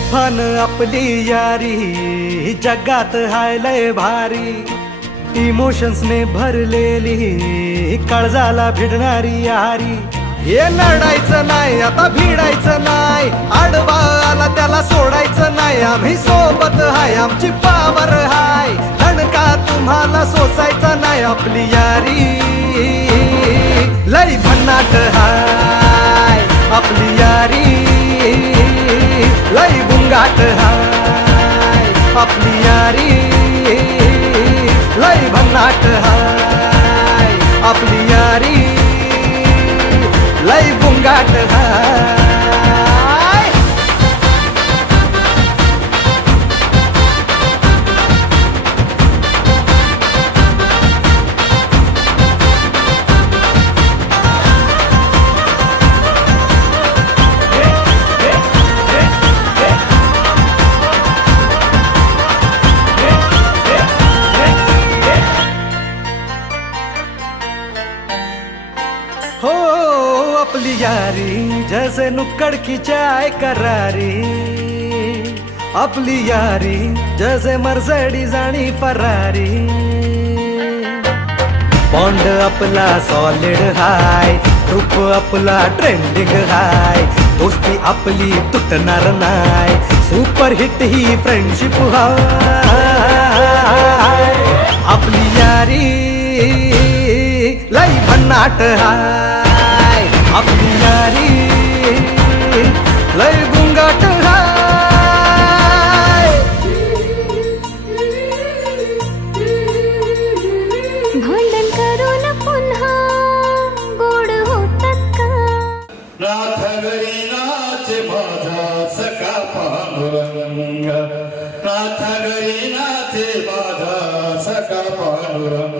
तुफान आपली यारी जगात हाय लय भारी, इमोशन्स ने भरलेली काळजाला भिडणारी यारी. हे लढायचं नाही आता भिडायचं नाही, आडवा आला त्याला सोडायचं नाही. आम्ही सोबत हाय आमची पावर हाय, दणका तुम्हाला सोसायचा नाही. आपली यारी लय भन्नाट हाय, आपली यारी लय बुंगाट हाय. आपली यारी लय भन्नाट हाय, आपली यारी लय बुंगाट हाय. हो अपनी यारी जैसे नुक्कड़ की चाय करारी, अपनी यारी जैसे मर्सिडीज आणि फरारी. बॉन्ड आपला सॉलिड हाय, ग्रुप आपला ट्रेंडिंग हाय, दोस्ती आपली तुटणार नाय, सुपर हिट ही फ्रेंडशिप हाय. आपली यारी लय भन्नाट हाय, आपली यारी लय बुंगाट हाय. भांडण करून पुन्हा गोड होतात का? नाथ घरी नाचे माझा सखा पांडुरंग, नाथ घरी नाचे माझा सखा पांडुरंग.